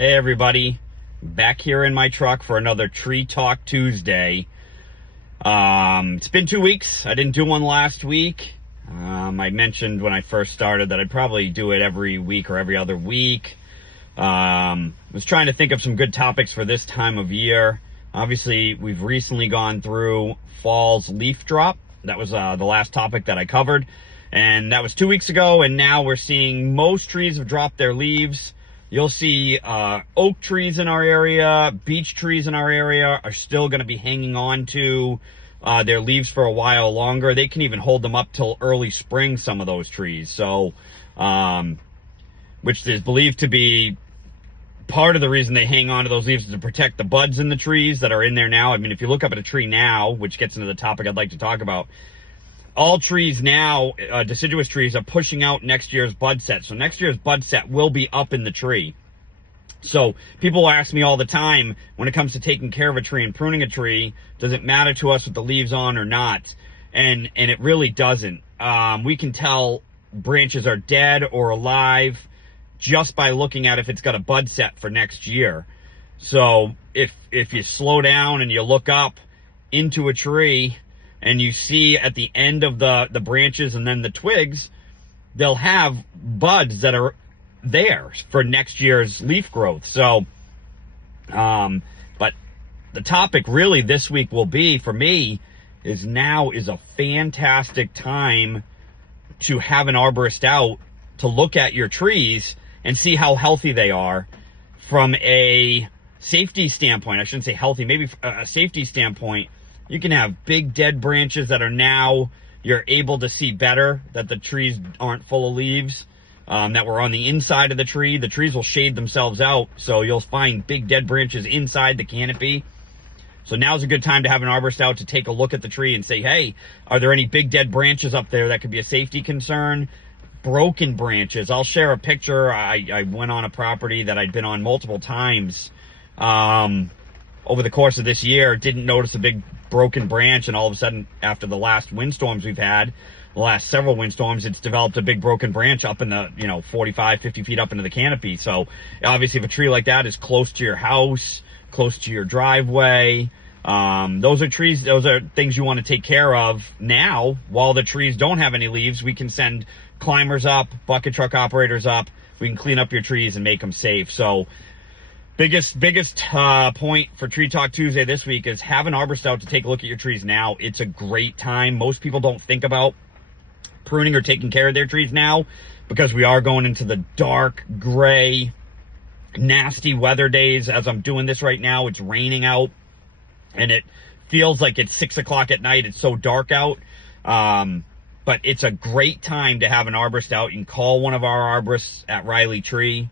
Hey everybody, back here in my truck for another Tree Talk Tuesday. It's been 2 weeks. I didn't do one last week. I mentioned when I first started that I'd probably do it every week or every other week. Was trying to think of some good topics for this time of year. Obviously, we've recently gone through fall's leaf drop. That was the last topic that I covered, and that was 2 weeks ago, and now we're seeing most trees have dropped their leaves. You'll see oak trees in our area, beech trees in our area are still going to be hanging on to their leaves for a while longer. They can even hold them up till early spring, some of those trees. So, which is believed to be part of the reason they hang on to those leaves is to protect the buds in the trees that are in there now. I mean, if you look up at a tree now, which gets into the topic I'd like to talk about, all trees now, deciduous trees, are pushing out next year's bud set. So next year's bud set will be up in the tree. So people ask me all the time, when it comes to taking care of a tree and pruning a tree, does it matter to us with the leaves on or not? And it really doesn't. We can tell branches are dead or alive just by looking at if it's got a bud set for next year. So if you slow down and you look up into a tree, and you see at the end of the branches and then the twigs, they'll have buds that are there for next year's leaf growth. So, but the topic really this week will be, for me, is now is a fantastic time to have an arborist out to look at your trees and see how healthy they are from a safety standpoint. I shouldn't say healthy, maybe a safety standpoint. You can have big dead branches that are now, you're able to see better, that the trees aren't full of leaves, that were on the inside of the tree. The trees will shade themselves out, so you'll find big dead branches inside the canopy. So now's a good time to have an arborist out to take a look at the tree and say, hey, are there any big dead branches up there that could be a safety concern? Broken branches. I'll share a picture. I went on a property that I'd been on multiple times over the course of this year, didn't notice a big broken branch, and all of a sudden, after the last windstorms we've had, the last several windstorms, it's developed a big broken branch up in the 45, 50 feet up into the canopy. So obviously if a tree like that is close to your house, close to your driveway, those are things you want to take care of now while the trees don't have any leaves. We can send climbers up, bucket truck operators up, we can clean up your trees and make them safe. So biggest point for Tree Talk Tuesday this week is have an arborist out to take a look at your trees now. It's a great time. Most people don't think about pruning or taking care of their trees now because we are going into the dark, gray, nasty weather days. As I'm doing this right now, it's raining out and it feels like it's 6 o'clock at night. It's so dark out. But it's a great time to have an arborist out. You can call one of our arborists at Riley Tree.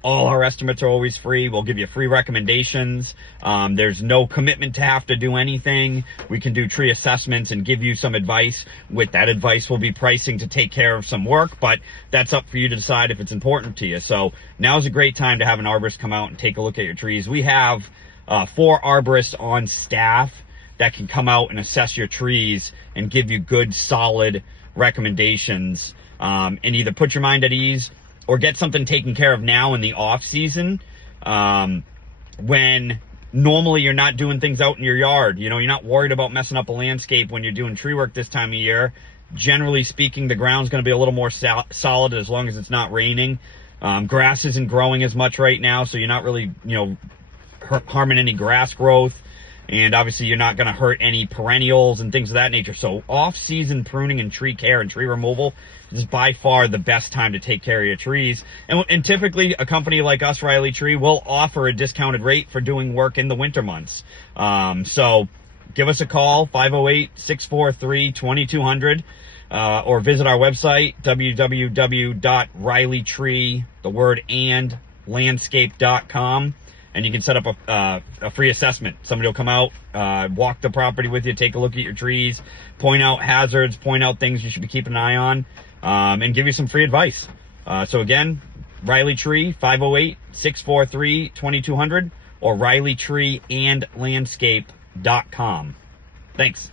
All our estimates are always free. We'll give you free recommendations. There's no commitment to have to do anything. We can do tree assessments and give you some advice. With that advice, we'll be pricing to take care of some work, but that's up for you to decide if it's important to you. So now's a great time to have an arborist come out and take a look at your trees. We have 4 arborists on staff that can come out and assess your trees and give you good, solid recommendations, and either put your mind at ease or get something taken care of now in the off season, when normally you're not doing things out in your yard. You're not worried about messing up a landscape when you're doing tree work this time of year. Generally speaking, the ground's going to be a little more solid as long as it's not raining. Grass isn't growing as much right now, so you're not really, harming any grass growth. And obviously you're not going to hurt any perennials and things of that nature. So off-season pruning and tree care and tree removal is by far the best time to take care of your trees. And typically a company like us, Riley Tree, will offer a discounted rate for doing work in the winter months. So give us a call, 508-643-2200, or visit our website, www.rileytree.landscape.com. And you can set up a free assessment. Somebody will come out, walk the property with you, take a look at your trees, point out hazards, point out things you should be keeping an eye on, and give you some free advice. So again, Riley Tree, 508-643-2200, or RileyTreeandLandscape.com. Thanks.